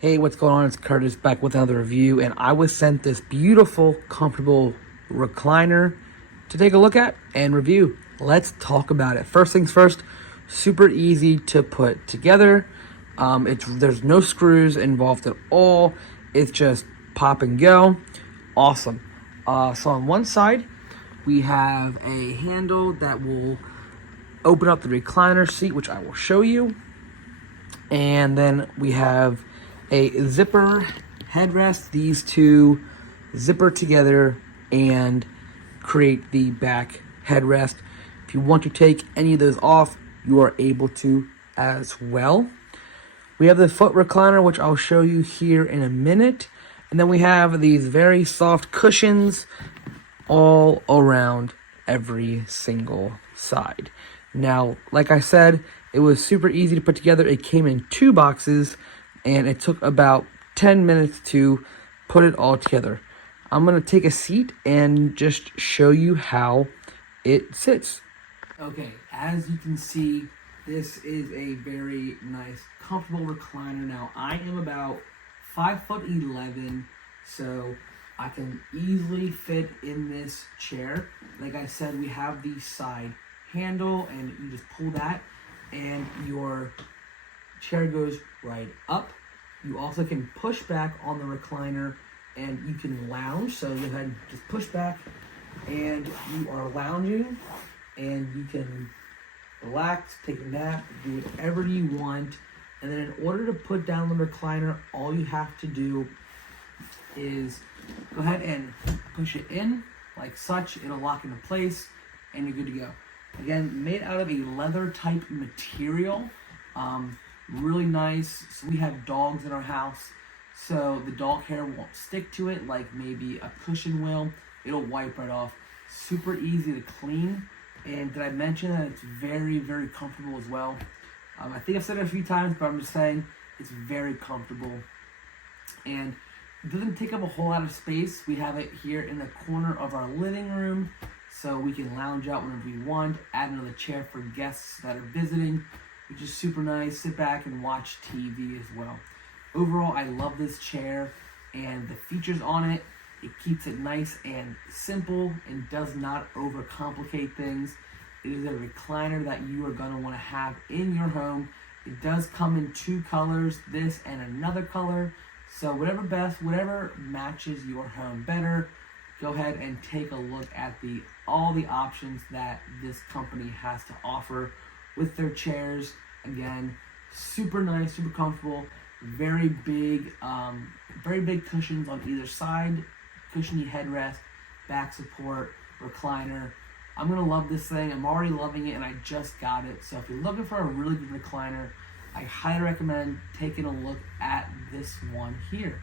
Hey, what's going on? It's Curtis back with another review, and I was sent this beautiful, comfortable recliner to take a look at and review. Let's talk about it. First things first, super easy to put together. There's no screws involved at all. It's just pop and go. Awesome. So on one side, we have a handle that will open up the recliner seat, which I will show you. And then we have a zipper headrest. These two zipper together and create the back headrest. If you want to take any of those off, you are able to as well. We have the foot recliner, which I'll show you here in a minute. And then we have these very soft cushions all around every single side. Now, like I said, it was super easy to put together. It came in 2 boxes, and it took about 10 minutes to put it all together. I'm going to take a seat and just show you how it sits. Okay, as you can see, this is a very nice, comfortable recliner. Now, I am about 5'11", so I can easily fit in this chair. Like I said, we have the side handle, and you just pull that, and your chair goes right up. You also can push back on the recliner, and you can lounge. So go ahead and just push back, and you are lounging, and you can relax, take a nap, do whatever you want. And then in order to put down the recliner, all you have to do is go ahead and push it in like such. It'll lock into place, and you're good to go. Again, made out of a leather type material. Really nice. So we have dogs in our house, so the dog hair won't stick to it like maybe a cushion will. It'll wipe right off. Super easy to clean. And did I mention that it's very, very comfortable as well? I think I've said it a few times, but I'm just saying it's very comfortable. And it doesn't take up a whole lot of space. We have it here in the corner of our living room, so we can lounge out whenever we want, add another chair for guests that are visiting, which is super nice. Sit back and watch TV as well. Overall, I love this chair and the features on it. It keeps it nice and simple and does not overcomplicate things. It is a recliner that you are going to want to have in your home. It does come in 2 colors, this and another color. So whatever matches your home better, go ahead and take a look at all the options that this company has to offer with their chairs. Again, super nice, super comfortable, very big cushions on either side, cushiony headrest, back support, recliner. I'm gonna love this thing. I'm already loving it, and I just got it. So if you're looking for a really good recliner, I highly recommend taking a look at this one here.